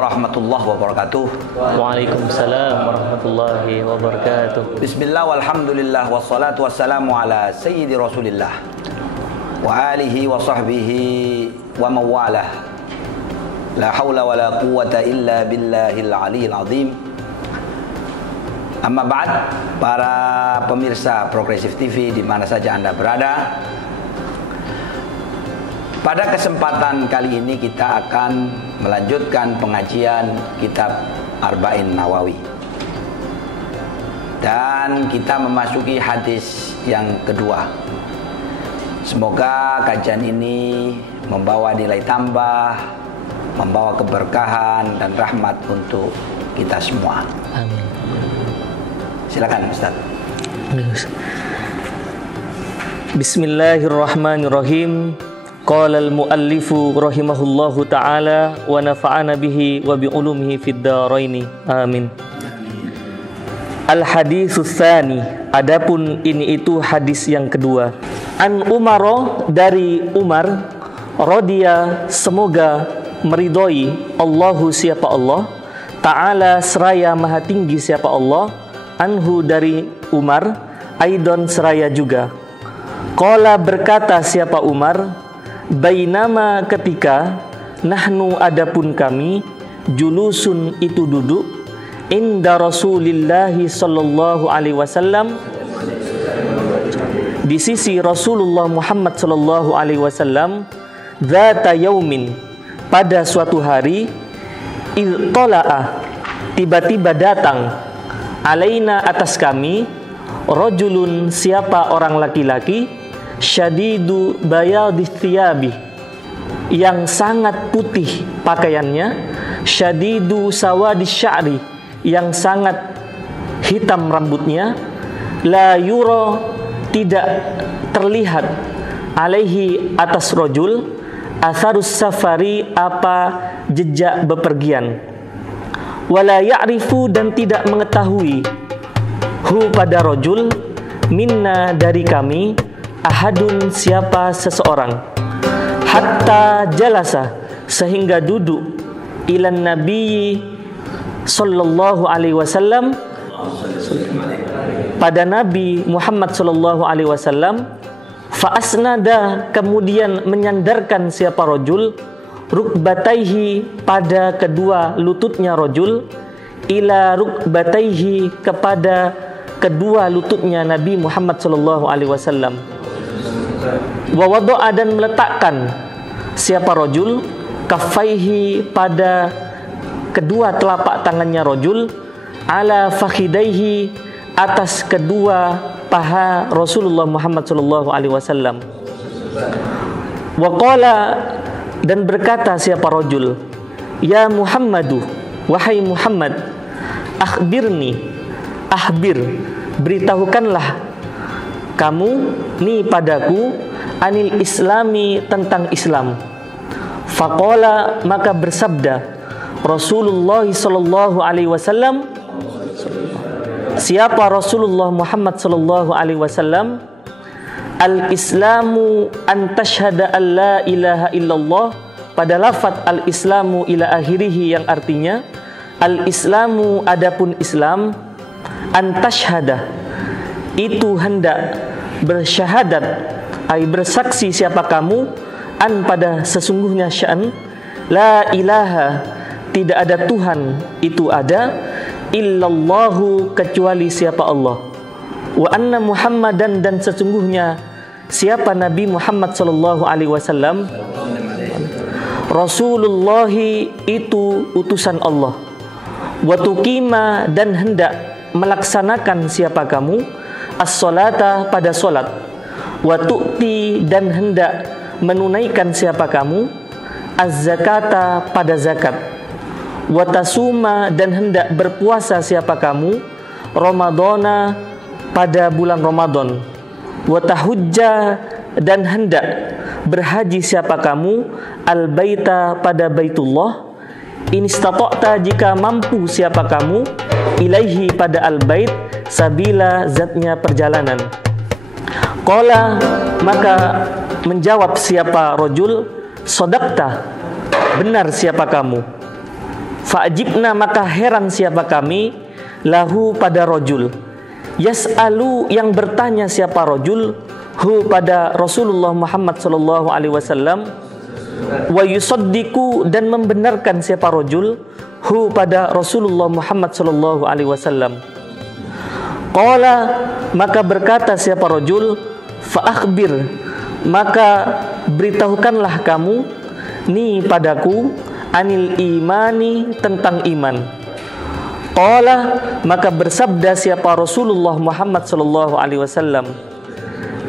warahmatullahi wabarakatuh. Waalaikumsalam warahmatullahi wabarakatuh. Bismillah walhamdulillah wassalatu wassalamu ala sayyidi rasulillah wa alihi wa sahbihi wa mawalah. La hawla wa la quwata illa billahil aliyil azim. Amma ba'd, para pemirsa Progresif TV di mana saja Anda berada. Pada kesempatan kali ini kita akan melanjutkan pengajian kitab Arba'in Nawawi. Dan kita memasuki hadis yang kedua. Semoga kajian ini membawa nilai tambah, membawa keberkahan dan rahmat untuk kita semua. Amin. Silakan Ustaz. Bismillahirrahmanirrahim. Qala al-muallifu rahimahullahu ta'ala wa nafa'ana bihi wa bi'ulumihi fid dharaini. Amin. Al-haditsus tsani, adapun ini itu hadis yang kedua. An Umar, dari Umar, radhiya, semoga meridhoi, Allahu siapa Allah, ta'ala seraya maha tinggi siapa Allah, anhu dari Umar, aidon seraya juga. Qala berkata siapa Umar, bainama ketika, nahnu adapun kami, julusun itu duduk, inda Rasulillahi sallallahu alaihi wasallam, di sisi Rasulullah Muhammad sallallahu alaihi wasallam, dzata yaumin, pada suatu hari, iltola'a, tiba-tiba datang, alaina atas kami, rajulun siapa orang laki-laki, syadidu bayadis thiyabi, yang sangat putih pakaiannya, syadidu sawadis sya'ri, yang sangat hitam rambutnya, la yura, tidak terlihat, alaihi atas rajul, atharus safari, apa jejak bepergian, wala ya'rifu, dan tidak mengetahui, hu pada rajul, minna dari kami, ahadun siapa seseorang, hatta jalasa, sehingga duduk, ilan nabi sallallahu alaihi wasallam, pada Nabi Muhammad sallallahu alaihi wasallam, fa asnada, kemudian menyandarkan siapa rajul, rukbataihi, pada kedua lututnya rajul, ila rukbataihi, kepada kedua lututnya Nabi Muhammad sallallahu alaihi wasallam. Wa wada'a, dan meletakkan siapa rajul, kaffaihi, pada kedua telapak tangannya rajul, ala fakhidaihi, atas kedua paha Rasulullah Muhammad sallallahu alaihi wasallam. Wa qala, dan berkata siapa rajul, ya Muhammadu, wahai Muhammad, akhbirni, akhbir, beritahukanlah kamu ni padaku, anil islami, tentang Islam. Faqala, maka bersabda Rasulullah sallallahu alaihi wasallam, siapa Rasulullah Muhammad sallallahu alaihi wasallam, al-islamu an tashhada an la ilaha illallah, pada lafaz al-islamu ila akhirih, yang artinya al-islamu, adapun Islam, an tashhada, itu hendak bersyahadat, ay bersaksi siapa kamu, an pada sesungguhnya sya'an, la ilaha, tidak ada Tuhan itu ada, illallahu, kecuali siapa Allah, wa anna Muhammadan, dan sesungguhnya siapa Nabi Muhammad sallallahu alaihi wasallam, Rasulullahi, itu utusan Allah, wa tuqima, dan hendak melaksanakan siapa kamu, as-salata, pada solat, wa tu'ti, dan hendak menunaikan siapa kamu, az-zakata, pada zakat, wa tasuma, dan hendak berpuasa siapa kamu, Ramadana, pada bulan Ramadan, wa tahujja, dan hendak berhaji siapa kamu, al-baita, pada Baitullah, in istata'ta, jika mampu siapa kamu, ilaihi, pada al-bait, sabila, zatnya perjalanan. Qala, maka menjawab siapa rajul, sodakta, benar siapa kamu. Fa'ajibna, maka heran siapa kami, lahu pada rajul. Yas'alu, yang bertanya siapa rajul, hu pada Rasulullah Muhammad sallallahu alaihi wasallam. Wa yusaddiqu, dan membenarkan siapa rajul, hu pada Rasulullah Muhammad sallallahu alaihi wasallam. Qala, maka berkata siapa rajul, fa akhbir, maka beritahukanlah kamu ni padaku, anil imani, tentang iman. Qala, maka bersabda siapa Rasulullah Muhammad sallallahu alaihi wasallam,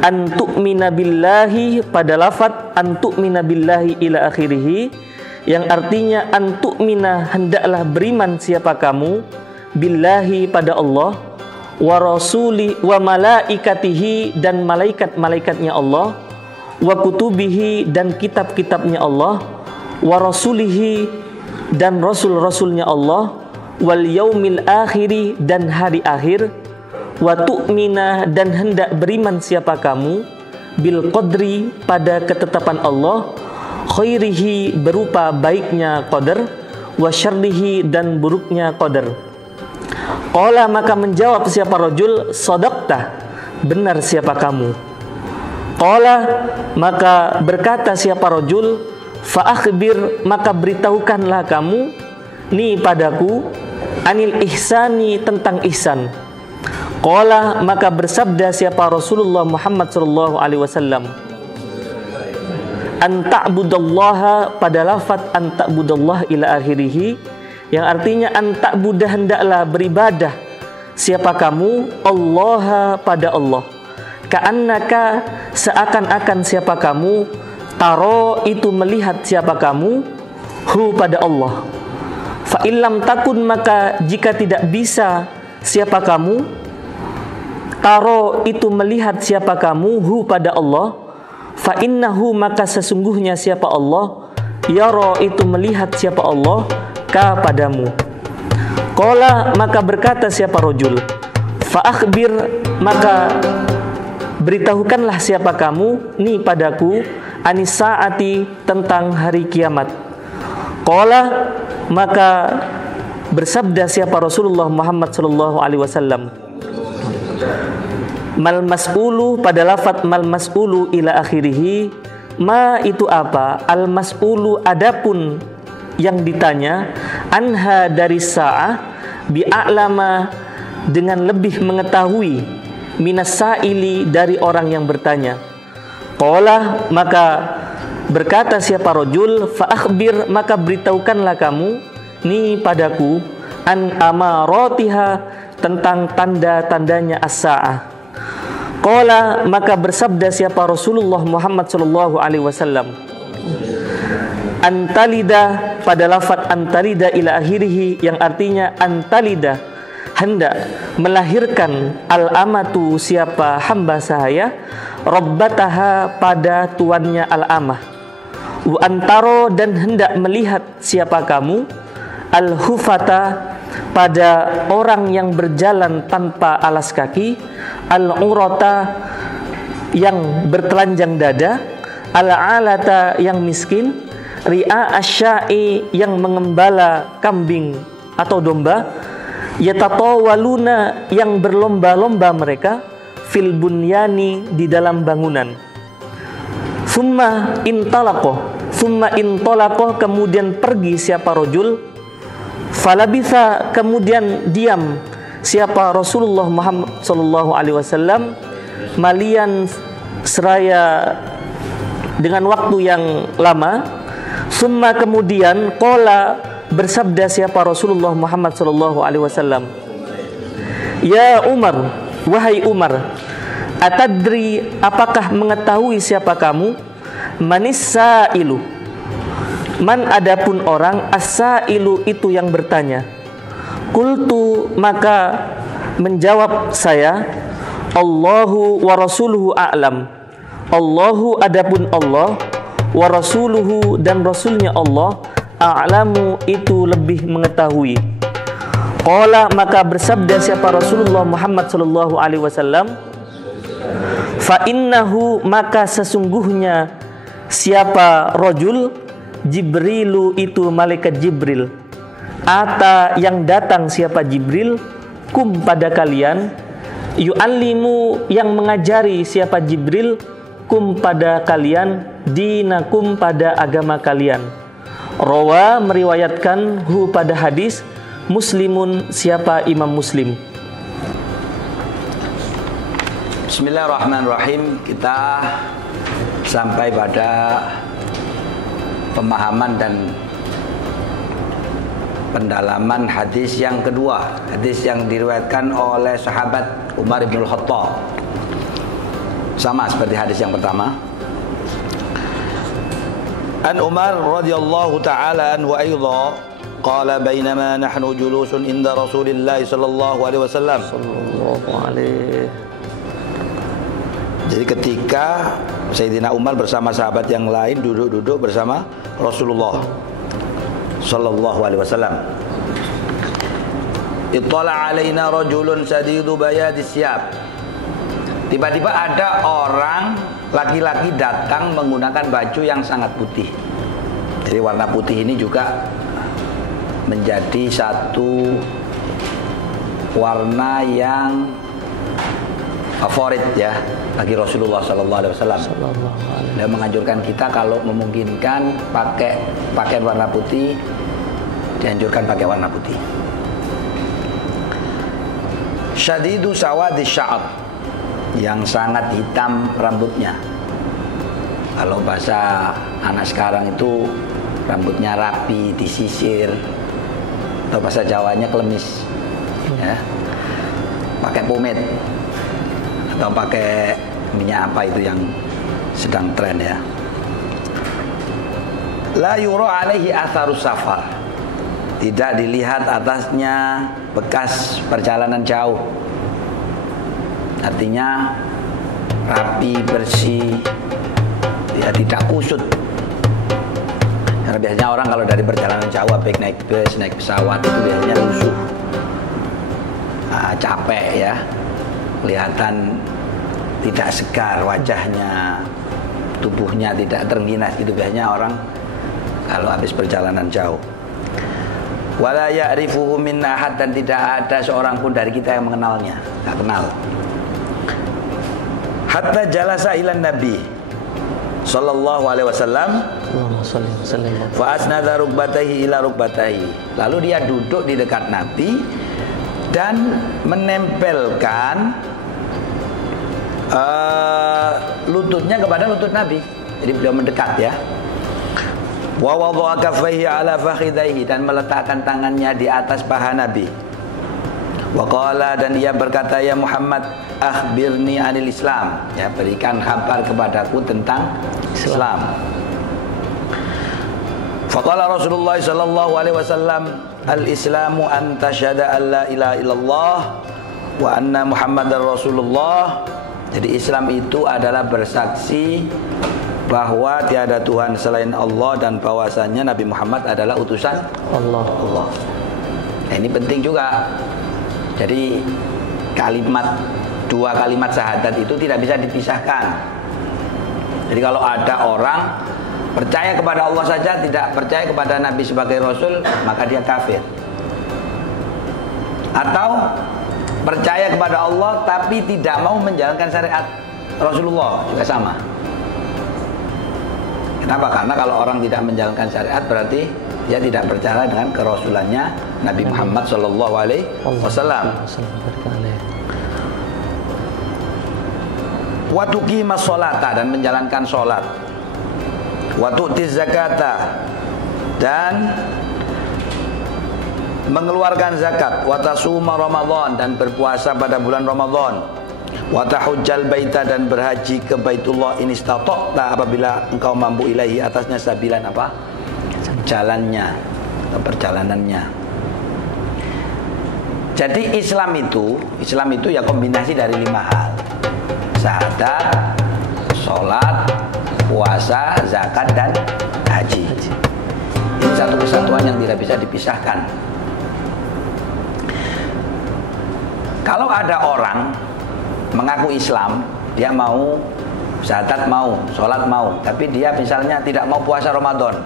an tu'mina billahi, pada lafaz an tu'mina billahi ila akhirih, yang artinya an tu'mina, hendaklah beriman siapa kamu, billahi, pada Allah, wa rasuli, wa malaikatihi, dan malaikat-malaikatnya Allah, wa kutubihi, dan kitab-kitabnya Allah, wa rasulihi, dan rasul-rasulnya Allah, wal yaumil akhiri, dan hari akhir, wa tu'mina, dan hendak beriman siapa kamu, bil qadri, pada ketetapan Allah, khairihi, berupa baiknya qadar, wa syarrihi, dan buruknya qadar. Qala, maka menjawab siapa rajul, sadaqta, benar siapa kamu. Qala, maka berkata siapa rajul, fa akhbir, maka beritahukanlah kamu ni padaku, anil ihsani, tentang ihsan. Qala, maka bersabda siapa Rasulullah Muhammad sallallahu alaihi wasallam, an ta'budallaha, pada lafaz an ta'budallaha ila akhirih, yang artinya an ta'budah, hendaklah beribadah siapa kamu, Allah, pada Allah, ka'annaka, seakan-akan siapa kamu, taro, itu melihat siapa kamu, hu, pada Allah. Fa illam takun, maka jika tidak bisa siapa kamu, taro, itu melihat siapa kamu, hu, pada Allah, fa innahu, maka sesungguhnya siapa Allah, yara, itu melihat siapa Allah, ka, padamu. Qala, maka berkata siapa rajul, fa akhbir, maka beritahukanlah siapa kamu ni padaku, anis saati, tentang hari kiamat. Qala, maka bersabda siapa Rasulullah Muhammad sallallahu alaihi wasallam, mal mas'ulu, pada lafaz mal mas'ulu ila akhirih, ma, itu apa, al mas'ulu, adapun yang ditanya, anha, dari sa'ah, bi'a'lama, dengan lebih mengetahui, minas sa'ili, dari orang yang bertanya. Qala, maka berkata siapa rajul, fa akhbir, maka beritahukanlah kamu ni padaku, an amaratiha, tentang tanda-tandanya as-sa'ah. Qala, maka bersabda siapa Rasulullah Muhammad sallallahu alaihi wasallam, antalida, pada lafaz antalida ila akhirih, yang artinya antalida, hendak melahirkan, al-amatu, siapa hamba sahaya, rabbataha, pada tuannya al-amah, wa antaro, dan hendak melihat siapa kamu, al-hufata, pada orang yang berjalan tanpa alas kaki, al-urata, yang bertelanjang dada, al-alata, yang miskin, ri'a asya'i, yang mengembala kambing atau domba, yatatawaluna, yang berlomba-lomba mereka, fil bunyani, di dalam bangunan. Summa intolaqo, kemudian pergi siapa rajul, falabitha, kemudian diam siapa Rasulullah Muhammad sallallahu alaihi wasallam, malian, seraya dengan waktu yang lama. Summa, kemudian, qala, bersabda siapa Rasulullah Muhammad sallallahu alaihi wasallam, ya Umar, wahai Umar, atadri, apakah mengetahui siapa kamu, manis sa'ilu, man, adapun orang, as-sa'ilu, itu yang bertanya. Qultu, maka menjawab saya, Allahu wa rasuluhu a'lam, Allahu, adapun Allah, wa rasuluhu, dan rasulnya Allah, a'lamu, itu lebih mengetahui. Qala, maka bersabda siapa Rasulullah Muhammad sallallahu alaihi wasallam, fa innahu, maka sesungguhnya siapa rajul, Jibrilu, itu malaikat Jibril, ata yang datang siapa Jibril, kum pada kalian, yu'allimu yang mengajari siapa Jibril, kum pada kalian, dinakum pada agama kalian. Rawa meriwayatkan hu pada hadis Muslimun siapa Imam Muslim. Bismillahirrahmanirrahim. Kita sampai pada pemahaman dan pendalaman hadis yang kedua, hadis yang diriwayatkan oleh sahabat Umar bin Khattab. Sama seperti hadis yang pertama. An Umar radhiyallahu ta'ala anhu aidha qala bainama nahnu julusun inda Rasulillah sallallahu alaihi wasallam. Jadi ketika Sayyidina Umar bersama sahabat yang lain duduk-duduk bersama Rasulullah sallallahu alaihi wasallam. Ittala alaina rajulun sadidu bayadis siyab. Tiba-tiba ada orang laki-laki datang menggunakan baju yang sangat putih. Jadi warna putih ini juga menjadi satu warna yang favorit ya bagi Rasulullah sallallahu alaihi wasallam. Dia menganjurkan kita kalau memungkinkan pakai pakaian warna putih, dianjurkan pakai warna putih. Syadidu sawadis sya'r, yang sangat hitam rambutnya. Kalau bahasa anak sekarang itu rambutnya rapi, disisir, atau bahasa Jawanya klemis ya. Pakai pomade atau pakai minyak apa itu yang sedang tren ya. La yura alaihi atharus safar, tidak dilihat atasnya bekas perjalanan jauh. Artinya rapi, bersih, ya tidak kusut. Karena biasanya orang kalau dari perjalanan jauh, baik naik bus, naik pesawat, itu biasanya lusuh, capek ya, kelihatan tidak segar wajahnya, tubuhnya tidak terengginas. Itu biasanya orang kalau habis perjalanan jauh. Wala ya'rifuhu min ahad, dan tidak ada seorang pun dari kita yang mengenalnya, nggak kenal. Hatta jalasa ila Nabi sallallahu alaihi wasallam fa asnada rukbatayhi ila rukbatayhi. Lalu dia duduk di dekat Nabi dan menempelkan lututnya kepada lutut Nabi. Jadi beliau mendekat ya. Wa wadha'a kaffayhi ala fakhidaihi, dan meletakkan tangannya di atas paha Nabi. Wa qala, dan ia berkata, ya Muhammad, akhbirni anil Islam, ya, berikan kabar kepadaku tentang Islam. Faqala Rasulullah sallallahu alaihi wasallam, al-Islamu an tasyhada an la ilaha illallah wa anna Muhammadar Rasulullah. Jadi Islam itu adalah bersaksi bahwa tiada Tuhan selain Allah dan bahwasannya Nabi Muhammad adalah utusan Allah. Nah, ini penting juga. Jadi dua kalimat syahadat itu tidak bisa dipisahkan. Jadi kalau ada orang percaya kepada Allah saja, tidak percaya kepada Nabi sebagai Rasul, maka dia kafir. Atau percaya kepada Allah tapi tidak mau menjalankan syariat Rasulullah, juga sama. Kenapa? Karena kalau orang tidak menjalankan syariat berarti dia tidak percaya dengan kerasulannya Nabi Muhammad sallallahu alaihi wasallam. Wa tuqimas sholata, dan menjalankan sholat. Wa tu'tiz zakata, dan mengeluarkan zakat. Wa tasuma Ramadan, dan berpuasa pada bulan Ramadan. Wa tahujjal baita, dan berhaji ke Baitullah in istata'ta, apabila engkau mampu, ilahi, atasnya, sabilan, apa? Jalannya atau perjalanannya. Jadi Islam itu ya kombinasi dari 5 hal. Syahadat, sholat, puasa, zakat, dan haji. Ini satu kesatuan yang tidak bisa dipisahkan. Kalau ada orang mengaku Islam, dia mau syahadat, mau sholat, mau, tapi dia misalnya tidak mau puasa Ramadan,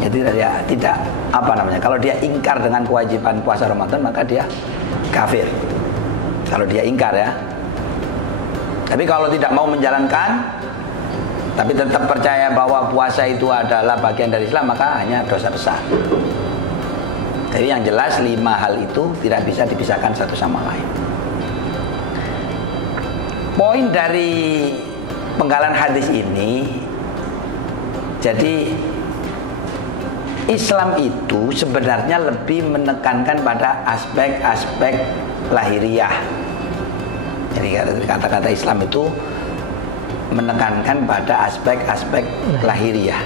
Jadi dia tidak apa namanya, kalau dia ingkar dengan kewajiban puasa Ramadan maka dia kafir. Kalau dia ingkar ya. Tapi kalau tidak mau menjalankan tapi tetap percaya bahwa puasa itu adalah bagian dari Islam, maka hanya dosa besar. Jadi yang jelas 5 hal itu tidak bisa dipisahkan satu sama lain. Poin dari penggalan hadis ini, jadi Islam itu sebenarnya lebih menekankan pada aspek-aspek lahiriah. Jadi kata-kata Islam itu menekankan pada aspek-aspek lahiriah.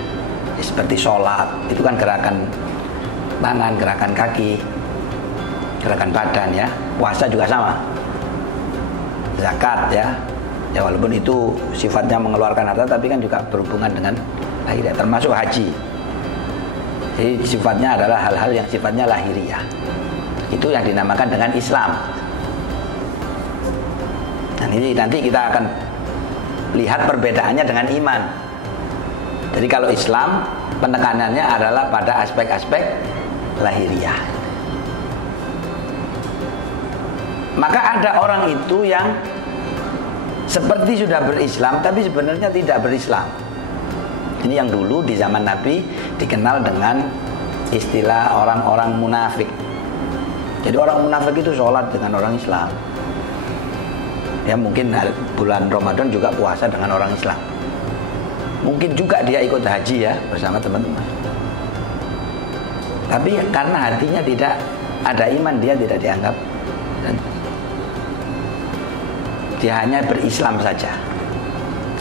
Seperti sholat, itu kan gerakan tangan, gerakan kaki, gerakan badan ya. Puasa juga sama. Zakat ya. Ya walaupun itu sifatnya mengeluarkan harta, tapi kan juga berhubungan dengan lahiriah. Termasuk haji. Jadi sifatnya adalah hal-hal yang sifatnya lahiriah. Itu yang dinamakan dengan Islam. Dan ini nanti kita akan lihat perbedaannya dengan iman. Jadi kalau Islam penekanannya adalah pada aspek-aspek lahiriah. Maka ada orang itu yang seperti sudah berislam tapi sebenarnya tidak berislam. Ini yang dulu di zaman Nabi dikenal dengan istilah orang-orang munafik. Jadi orang munafik itu sholat dengan orang Islam. Ya mungkin bulan Ramadan juga puasa dengan orang Islam. Mungkin juga dia ikut haji ya bersama teman-teman. Tapi karena hatinya tidak ada iman, dia tidak dianggap. Dia hanya berislam saja.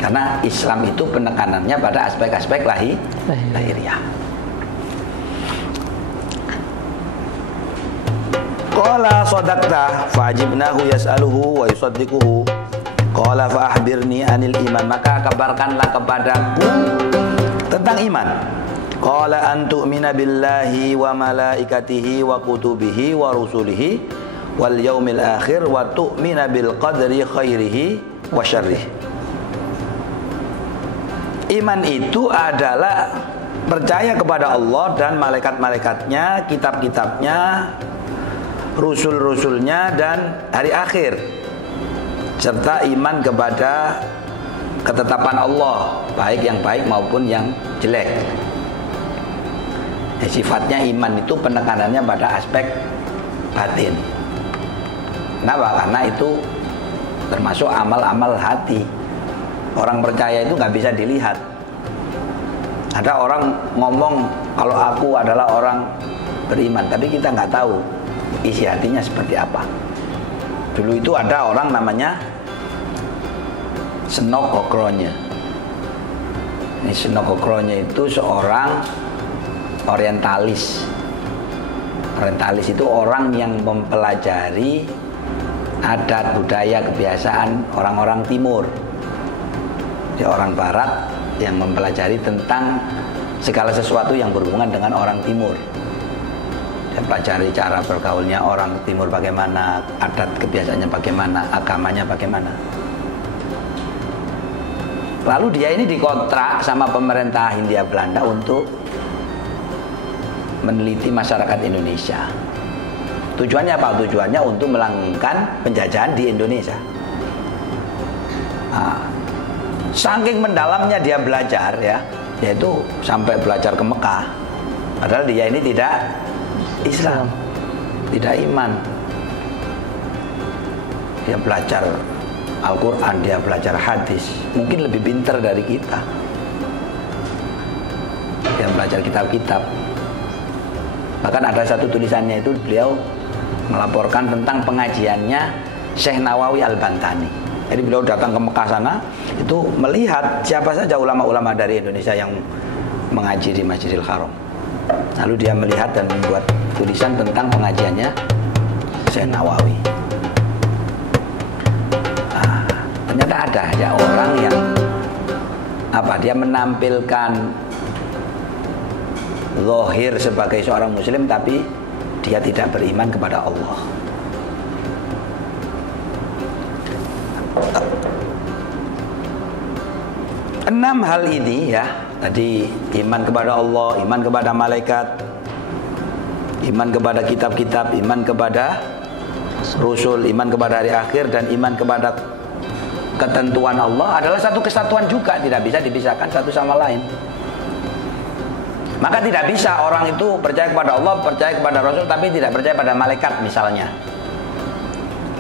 Karena Islam itu penekanannya pada aspek-aspek lahiriah. Qala sadaqta fa'ajibnahu yas'aluhu wa yusaddiquhu. Qala fa'ahbirni anil iman, maka kabarkanlah kepadaku tentang iman. Qala an tu'mina billahi wa malaikatihi wa kutubihi wa rusulihi wal yaumil akhir wa tu'mina bil qadri khairihi wa syarrihi. Iman itu adalah percaya kepada Allah dan malaikat-malaikatnya, kitab-kitabnya, rusul-rusulnya dan hari akhir, serta iman kepada ketetapan Allah, baik yang baik maupun yang jelek. Sifatnya iman itu penekanannya pada aspek batin. Kenapa? Karena itu termasuk amal-amal hati. Orang percaya itu nggak bisa dilihat. Ada orang ngomong kalau aku adalah orang beriman, tapi kita nggak tahu isi hatinya seperti apa. Dulu itu ada orang namanya Senok Okronya. Ini Senok Okronya itu seorang orientalis. Orientalis itu orang yang mempelajari adat, budaya, kebiasaan orang-orang timur. Dia orang barat yang mempelajari tentang segala sesuatu yang berhubungan dengan orang timur. Dia pelajari cara bergaulnya orang timur bagaimana, adat kebiasaannya bagaimana, agamanya bagaimana. Lalu dia ini dikontrak sama pemerintah Hindia Belanda untuk meneliti masyarakat Indonesia. Tujuannya apa? Tujuannya untuk melanggengkan penjajahan di Indonesia. Saking mendalamnya dia belajar ya, yaitu sampai belajar ke Mekah. Padahal dia ini tidak Islam, tidak iman. Dia belajar Al-Quran, dia belajar hadis, mungkin lebih pintar dari kita. Dia belajar kitab-kitab. Bahkan ada satu tulisannya itu beliau melaporkan tentang pengajiannya Syekh Nawawi Al-Bantani. Jadi beliau datang ke Mekah sana, itu melihat siapa saja ulama-ulama dari Indonesia yang mengaji di Masjidil Haram. Lalu dia melihat dan membuat tulisan tentang pengajiannya Syekh Nawawi. Ternyata ada ya orang yang dia menampilkan zahir sebagai seorang muslim tapi dia tidak beriman kepada Allah. Enam hal ini ya, Tadi iman kepada Allah, iman kepada malaikat, iman kepada kitab-kitab, iman kepada Rasul, iman kepada hari akhir, dan iman kepada ketentuan Allah adalah satu kesatuan juga, tidak bisa dipisahkan satu sama lain. Maka tidak bisa orang itu percaya kepada Allah, percaya kepada Rasul, tapi tidak percaya pada malaikat misalnya,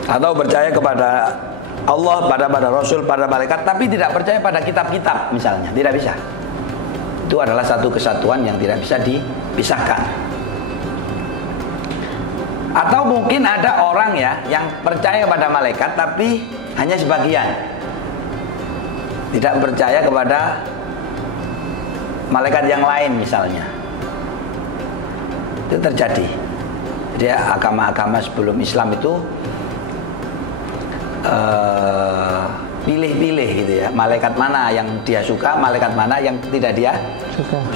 atau percaya kepada Allah, pada Rasul, pada malaikat, tapi tidak percaya pada kitab-kitab misalnya. Tidak bisa. Itu adalah satu kesatuan yang tidak bisa dipisahkan. Atau mungkin ada orang ya yang percaya pada malaikat tapi hanya sebagian, tidak percaya kepada malaikat yang lain misalnya. Itu terjadi. Jadi agama-agama sebelum Islam itu pilih-pilih gitu ya, malaikat mana yang dia suka, malaikat mana yang tidak dia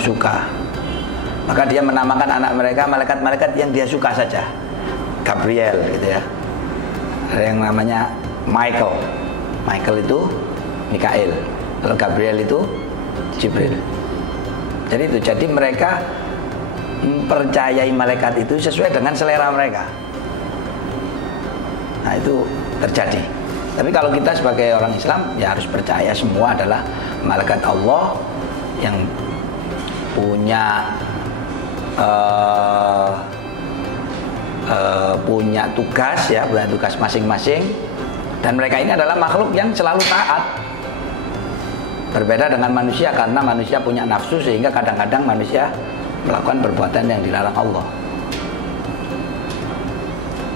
suka. Maka dia menamakan anak mereka malaikat-malaikat yang dia suka saja. Gabriel gitu ya. Ada yang namanya Michael. Michael itu Mikael. Kalau Gabriel itu Jibril. Jadi mereka mempercayai malaikat itu sesuai dengan selera mereka. Nah, itu terjadi. Tapi kalau kita sebagai orang Islam ya harus percaya semua adalah malaikat Allah yang punya tugas ya, punya tugas masing-masing, dan mereka ini adalah makhluk yang selalu taat. Berbeda dengan manusia, karena manusia punya nafsu sehingga kadang-kadang manusia melakukan perbuatan yang dilarang Allah.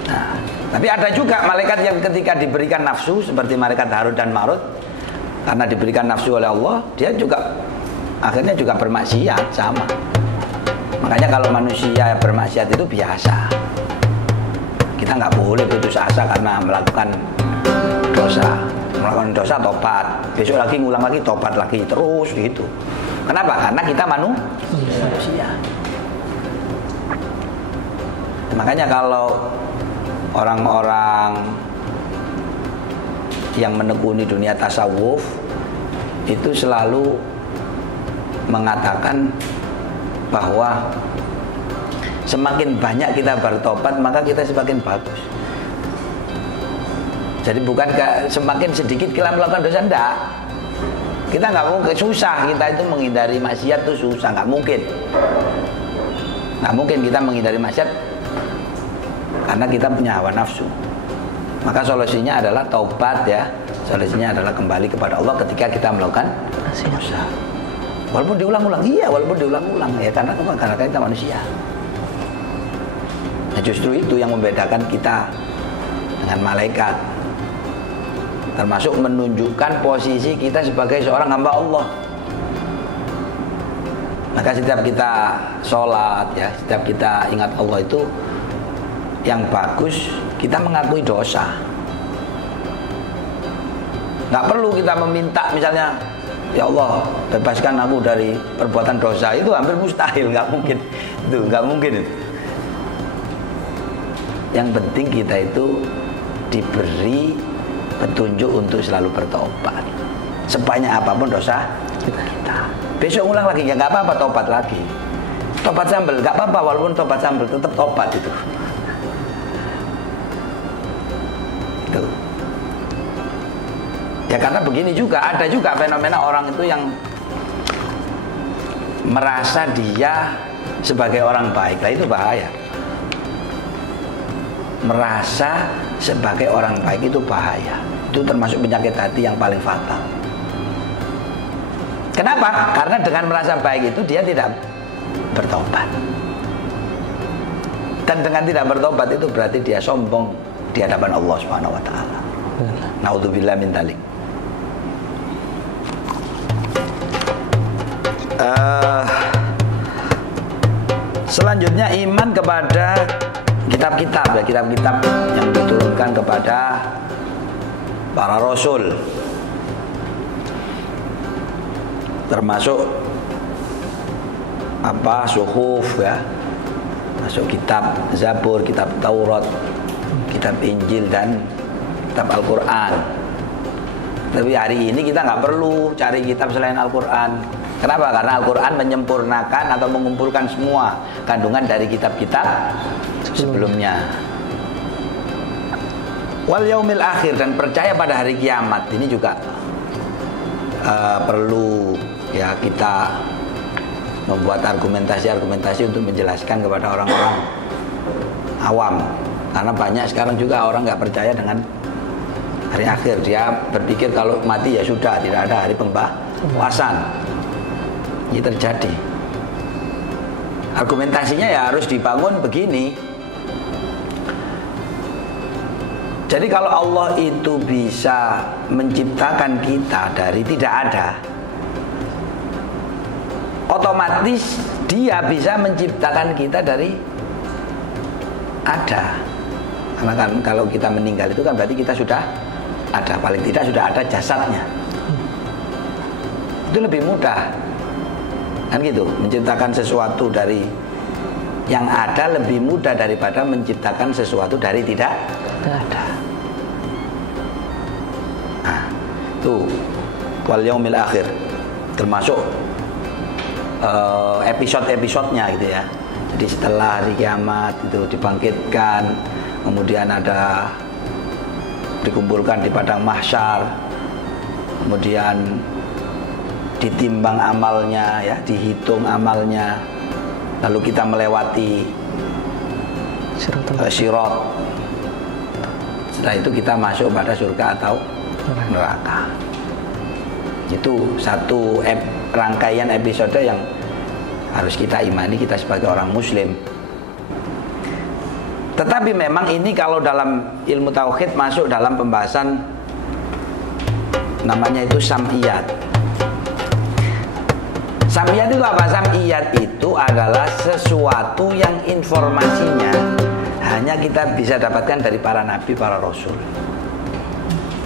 Nah, tapi ada juga malaikat yang ketika diberikan nafsu seperti malaikat Harut dan Marut, karena diberikan nafsu oleh Allah, dia juga akhirnya juga bermaksiat sama. Makanya kalau manusia bermaksiat itu biasa. Kita nggak boleh putus asa karena melakukan dosa tobat, besok lagi ngulang lagi, tobat lagi, terus gitu. Kenapa? Karena kita manusia. Makanya kalau orang-orang yang menekuni dunia tasawuf itu selalu mengatakan bahwa semakin banyak kita bertobat maka kita semakin bagus. Jadi bukan semakin sedikit kita melakukan dosa, enggak. Kita nggak mungkin, susah kita itu menghindari maksiat itu susah, nggak mungkin. Nggak mungkin kita menghindari maksiat karena kita punya hawa nafsu. Maka solusinya adalah taubat ya. Solusinya adalah kembali kepada Allah ketika kita melakukan dosa. Walaupun diulang-ulang, iya, walaupun diulang-ulang ya, karena kita manusia. Nah, justru itu yang membedakan kita dengan malaikat. Termasuk menunjukkan posisi kita sebagai seorang hamba Allah. Maka setiap kita sholat ya, setiap kita ingat Allah itu yang bagus kita mengakui dosa. Nggak perlu kita meminta misalnya, ya Allah bebaskan aku dari perbuatan dosa, itu hampir mustahil, nggak mungkin. Itu nggak mungkin. Yang penting kita itu diberi petunjuk untuk selalu bertobat. Sebanyak apapun dosa kita. Besok ulang lagi ya nggak apa-apa, tobat lagi. Tobat sambel nggak apa-apa, walaupun tobat sambel tetap tobat itu. Tuh. Ya karena begini juga, ada juga fenomena orang itu yang merasa dia sebagai orang baik. Nah itu bahaya. Merasa sebagai orang baik itu bahaya. Itu termasuk penyakit hati yang paling fatal. Kenapa? Karena dengan merasa baik itu dia tidak bertobat. Dan dengan tidak bertobat itu berarti dia sombong di hadapan Allah Subhanahu wa taala. Naudzubillah min dzalik. Selanjutnya iman kepada kitab-kitab ya, kitab-kitab yang diturunkan kepada para rasul, termasuk suhuf ya, masuk kitab Zabur, kitab Taurat, kitab Injil dan kitab Al-Quran. Tapi hari ini kita nggak perlu cari kitab selain Al-Quran. Kenapa? Karena Al-Quran menyempurnakan atau mengumpulkan semua kandungan dari kitab-kitab sebelumnya. Wal yaumil akhir, dan percaya pada hari kiamat ini juga perlu ya kita membuat argumentasi untuk menjelaskan kepada orang-orang awam, karena banyak sekarang juga orang nggak percaya dengan hari akhir. Dia berpikir kalau mati ya sudah, tidak ada hari pembahasan. Ini terjadi. Argumentasinya ya harus dibangun begini. Jadi kalau Allah itu bisa menciptakan kita dari tidak ada, otomatis Dia bisa menciptakan kita dari ada. Karena kan kalau kita meninggal itu kan berarti kita sudah ada, paling tidak sudah ada jasadnya. Itu lebih mudah, kan gitu. Menciptakan sesuatu dari yang ada lebih mudah daripada menciptakan sesuatu dari tidak ada. Nah, itu wal yaumil akhir termasuk episode-episodenya gitu ya. Jadi setelah hari kiamat itu dibangkitkan, kemudian ada dikumpulkan di padang mahsyar, kemudian ditimbang amalnya ya, dihitung amalnya, lalu kita melewati sirat. Setelah itu kita masuk pada surga atau neraka. Itu satu rangkaian episode yang harus kita imani, kita sebagai orang muslim. Tetapi memang ini kalau dalam ilmu tauhid masuk dalam pembahasan namanya itu sam'iyat. Sam'iyat itu apa? Sam'iyat itu adalah sesuatu yang informasinya hanya kita bisa dapatkan dari para nabi, para rasul.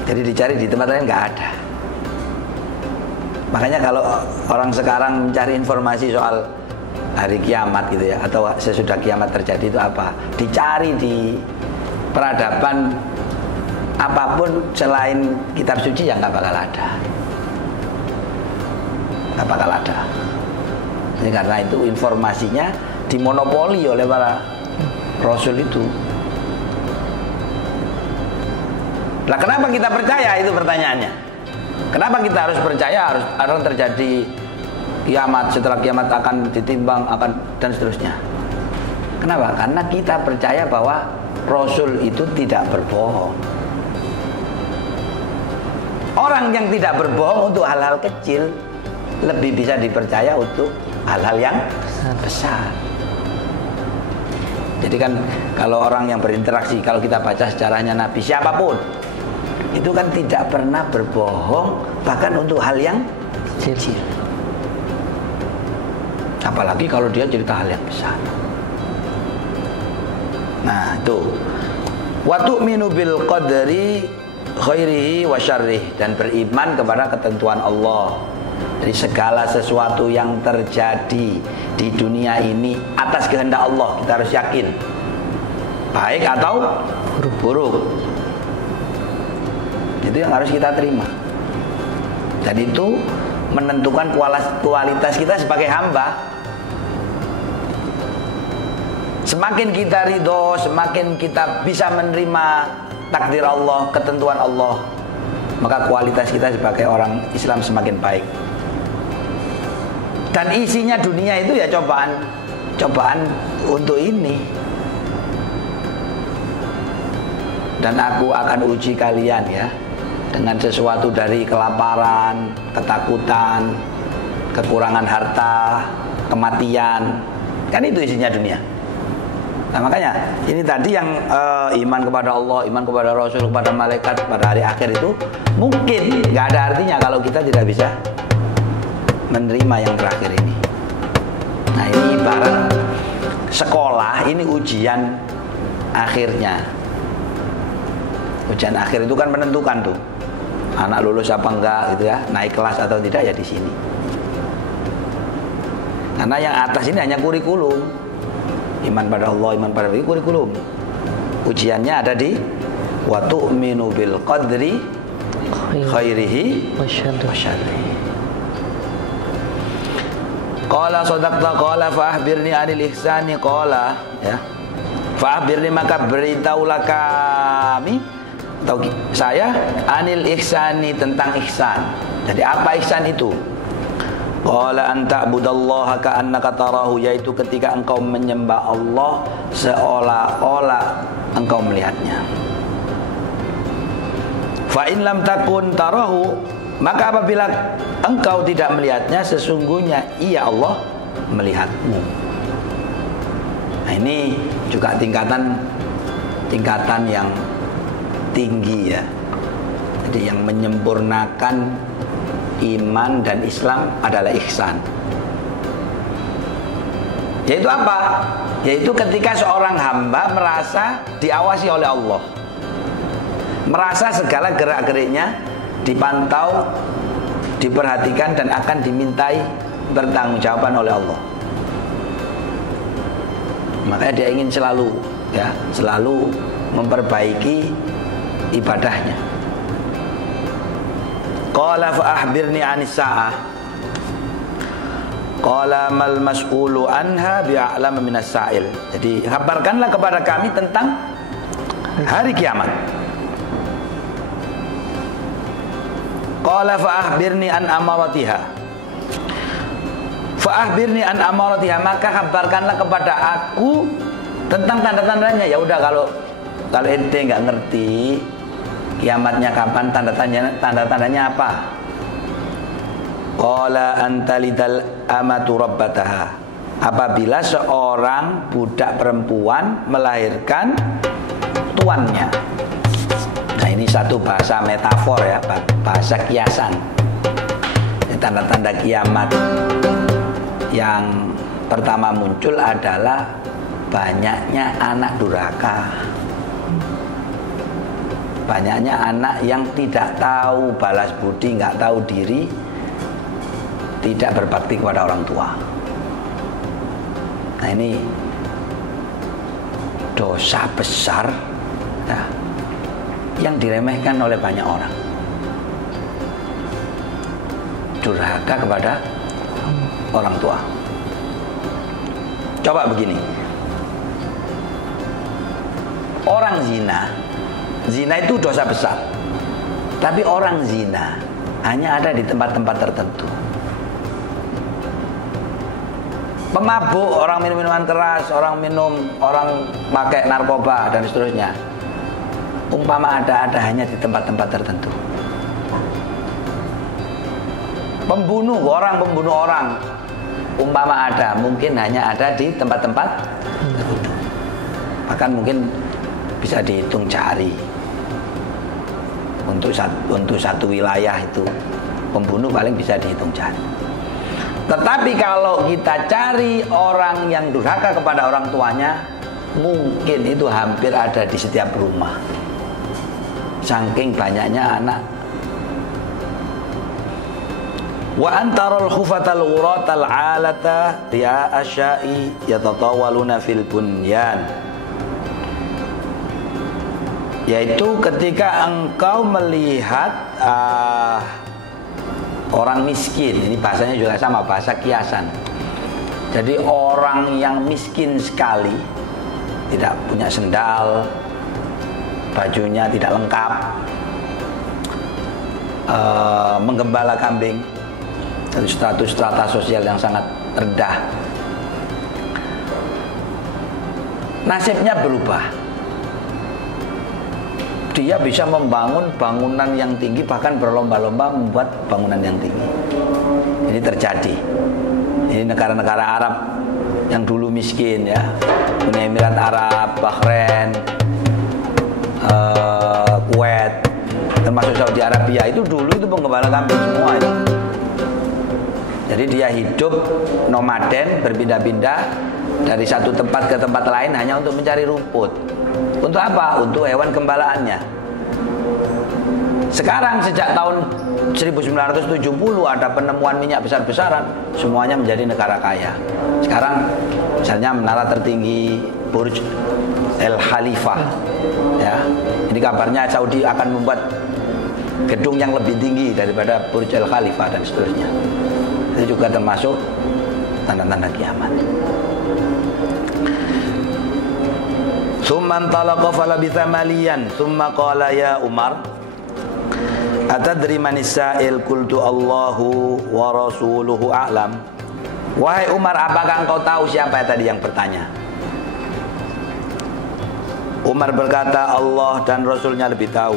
Jadi dicari di tempat lain nggak ada. Makanya kalau orang sekarang mencari informasi soal hari kiamat gitu ya, atau sesudah kiamat terjadi itu apa, dicari di peradaban apapun selain kitab suci ya nggak bakal ada. Nggak bakal ada. Ini karena itu informasinya dimonopoli oleh para rasul itu. Nah, kenapa kita percaya, itu pertanyaannya. Kenapa kita harus percaya harus terjadi kiamat, setelah kiamat akan ditimbang, akan dan seterusnya. Kenapa? Karena kita percaya bahwa rasul itu tidak berbohong. Orang yang tidak berbohong untuk hal-hal kecil lebih bisa dipercaya untuk hal-hal yang besar. Jadi kan kalau orang yang berinteraksi, kalau kita baca sejarahnya Nabi siapapun, itu kan tidak pernah berbohong, bahkan untuk hal yang kecil. Apalagi kalau dia cerita hal yang besar. Nah itu, wa tu'minu bil qadri khairihi wa syarrih, dan beriman kepada ketentuan Allah. Jadi segala sesuatu yang terjadi di dunia ini atas kehendak Allah, kita harus yakin, baik atau buruk. Itu yang harus kita terima. Dan itu menentukan kualitas kita sebagai hamba. Semakin kita ridho, semakin kita bisa menerima takdir Allah, ketentuan Allah, maka kualitas kita sebagai orang Islam semakin baik. Dan isinya dunia itu ya cobaan untuk ini. Dan aku akan uji kalian ya, dengan sesuatu dari kelaparan, ketakutan, kekurangan harta, kematian. Kan itu isinya dunia. Nah makanya ini tadi yang iman kepada Allah, iman kepada Rasul, kepada malaikat, pada hari akhir itu mungkin nggak ada artinya kalau kita tidak bisa menerima yang terakhir ini. Nah ini ibarat sekolah, ini ujian akhirnya. Ujian akhir itu kan menentukan tuh anak lulus apa enggak gitu ya, naik kelas atau tidak ya di sini. Karena yang atas ini hanya kurikulum, iman pada Allah, iman pada Nabi, kurikulum. Ujiannya ada di wa tu'minu bil qadri khairihi wa syarrihi. Qala sadaqta qala fa akhbirni anil ihsani qala, ya. Fa akhbirni, maka beritahulah kami atau saya anil ihsani, tentang ihsan. Jadi apa ihsan itu? Qala an ta'budallaha ka'annaka tarahu, yaitu ketika engkau menyembah Allah seolah-olah engkau melihatnya. Fa in lam takun tarahu, maka apabila engkau tidak melihatnya, sesungguhnya ia Allah melihatmu. Nah, ini juga tingkatan yang tinggi ya. Jadi yang menyempurnakan iman dan Islam adalah ihsan. Yaitu apa? Yaitu ketika seorang hamba merasa diawasi oleh Allah, merasa segala gerak-geriknya dipantau, diperhatikan, dan akan dimintai pertanggungjawaban oleh Allah. Makanya dia ingin selalu memperbaiki ibadahnya. Qala fa akhbirni 'anis sa'ah. Qala mal mas'ulu anha bi'a'lama minas sa'il. Jadi kabarkanlah kepada kami tentang hari kiamat. Qala fa akhbirni an amaratiha. Fa akhbirni an amaratiha, maka kabarkanlah kepada aku tentang tanda-tandanya. Ya udah, kalau ente nggak ngerti kiamatnya kapan, tanda-tandanya apa? Qala antalidal amatu rabbataha, apabila seorang budak perempuan melahirkan tuannya. Nah, ini satu bahasa metafor ya, bahasa kiasan. Tanda-tanda kiamat yang pertama muncul adalah banyaknya anak durhaka, banyaknya anak yang tidak tahu balas budi, nggak tahu diri, tidak berbakti kepada orang tua. Nah, ini dosa besar ya, yang diremehkan oleh banyak orang. Durhaka kepada orang tua. Coba begini, orang zina itu dosa besar, tapi orang zina hanya ada di tempat-tempat tertentu. Pemabuk, orang minum minuman keras, orang pakai narkoba dan seterusnya, umpama ada hanya di tempat-tempat tertentu. Pembunuh orang, umpama ada, mungkin hanya ada di tempat-tempat tertentu. Bahkan mungkin bisa dihitung jari. Untuk satu wilayah itu pembunuh paling bisa dihitung jari. Tetapi kalau kita cari orang yang durhaka kepada orang tuanya, mungkin itu hampir ada di setiap rumah. Saking banyaknya anak. Wa antarul khufatal ghuratal 'alata ya asya'i yatatawaluna fil bunyan. Yaitu ketika engkau melihat orang miskin, ini bahasanya juga sama, bahasa kiasan. Jadi orang yang miskin sekali, tidak punya sendal, bajunya tidak lengkap, menggembala kambing, dari strata sosial yang sangat rendah, nasibnya berubah. Dia bisa membangun bangunan yang tinggi, bahkan berlomba-lomba membuat bangunan yang tinggi. Ini terjadi. Ini negara-negara Arab yang dulu miskin ya, Uni Emirat Arab, Bahrain, Kuwait, termasuk Saudi Arabia, itu dulu itu penggembala kambing semua itu. Jadi dia hidup nomaden, berpindah-pindah dari satu tempat ke tempat lain hanya untuk mencari rumput. Untuk apa? Untuk hewan gembalaannya. Sekarang sejak tahun 1970 ada penemuan minyak besar-besaran, semuanya menjadi negara kaya. Sekarang misalnya menara tertinggi Burj Al Khalifa ya. Ini kabarnya Saudi akan membuat gedung yang lebih tinggi daripada Burj Al Khalifa dan seterusnya. Itu juga termasuk tanda-tanda kiamat. Tsumman talaqa falabitha maliyan tsumma qala ya Umar atadri manis sa'il qultu Allahu wa rasuluhu a'lam. Wahai Umar, apakah engkau tahu siapa tadi yang bertanya? Umar berkata, Allah dan Rasulnya lebih tahu.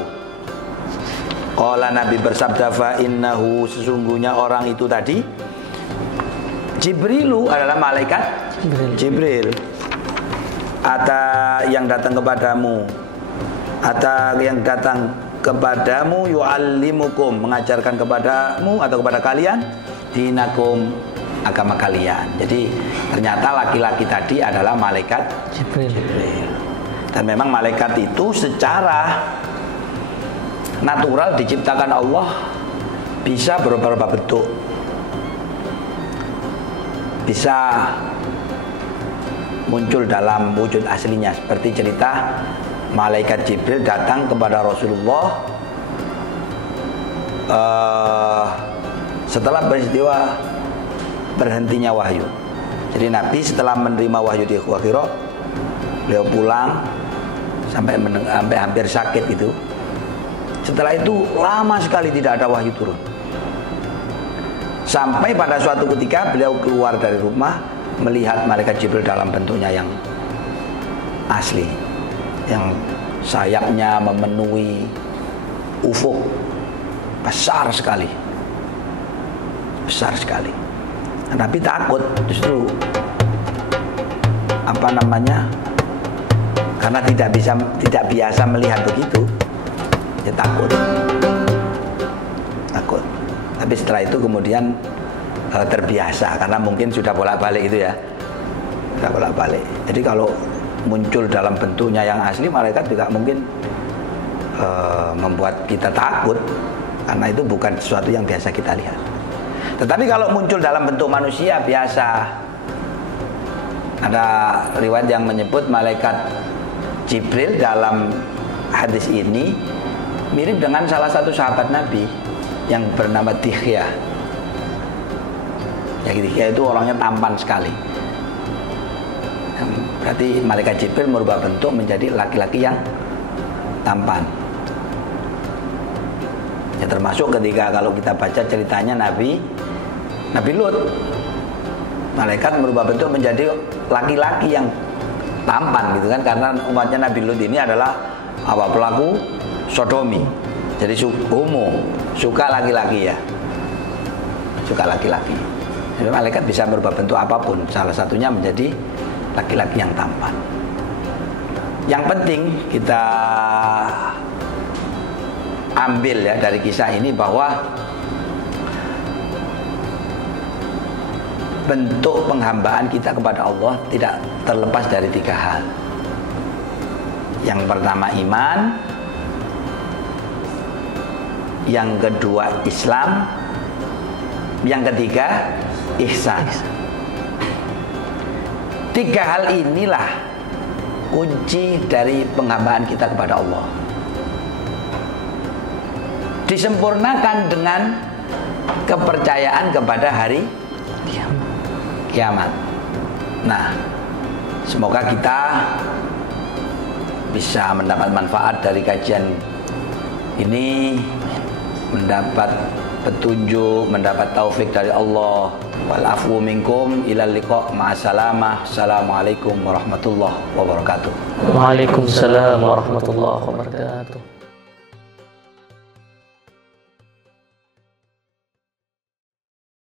Qala, Nabi bersabda, fa innahu, sesungguhnya orang itu tadi Jibrilu adalah malaikat Jibril. Ata yang datang kepadamu, ata yang datang kepadamu, yu'allimukum, mengajarkan kepadamu atau kepada kalian, dinakum, agama kalian. Jadi ternyata laki-laki tadi adalah malaikat Jibril. Dan memang malaikat itu secara natural diciptakan Allah bisa beberapa bentuk. Bisa muncul dalam wujud aslinya, seperti cerita malaikat Jibril datang kepada Rasulullah setelah peristiwa berhentinya wahyu. Jadi Nabi setelah menerima wahyu di Gua Hira, beliau pulang sampai hampir sakit itu. Setelah itu lama sekali tidak ada wahyu turun. Sampai pada suatu ketika beliau keluar dari rumah, melihat malaikat Jibril dalam bentuknya yang asli, yang sayapnya memenuhi ufuk, besar sekali, besar sekali. Nabi takut, justru karena tidak biasa melihat begitu, dia takut. Tapi setelah itu kemudian terbiasa, karena mungkin sudah bolak-balik itu ya, sudah bolak-balik. Jadi kalau muncul dalam bentuknya yang asli, malaikat juga mungkin membuat kita takut, karena itu bukan sesuatu yang biasa kita lihat. Tetapi kalau muncul dalam bentuk manusia biasa, ada riwayat yang menyebut malaikat Jibril dalam hadis ini mirip dengan salah satu sahabat Nabi yang bernama Dihya. Ya, Dihya itu orangnya tampan sekali. Berarti malaikat Jibril merubah bentuk menjadi laki-laki yang tampan. Ya, termasuk ketika kalau kita baca ceritanya Nabi Lut, malaikat merubah bentuk menjadi laki-laki yang tampan gitu kan, karena umatnya Nabi Lut ini adalah pelaku sodomi. Jadi homo, suka laki-laki ya, suka laki-laki. Jadi malaikat bisa merubah bentuk apapun, salah satunya menjadi laki-laki yang tampan. Yang penting kita ambil ya dari kisah ini bahwa bentuk penghambaan kita kepada Allah tidak terlepas dari 3 hal. Yang pertama iman, yang kedua Islam, yang ketiga ihsan. 3 hal inilah kunci dari penghambaan kita kepada Allah. Disempurnakan dengan kepercayaan kepada hari kiamat. Nah, semoga kita bisa mendapat manfaat dari kajian ini, mendapat petunjuk, mendapat taufik dari Allah. Wal afwu minkum ilal liqa ma'assalamah. Assalamualaikum warahmatullahi wabarakatuh. Waalaikumsalam warahmatullahi wabarakatuh.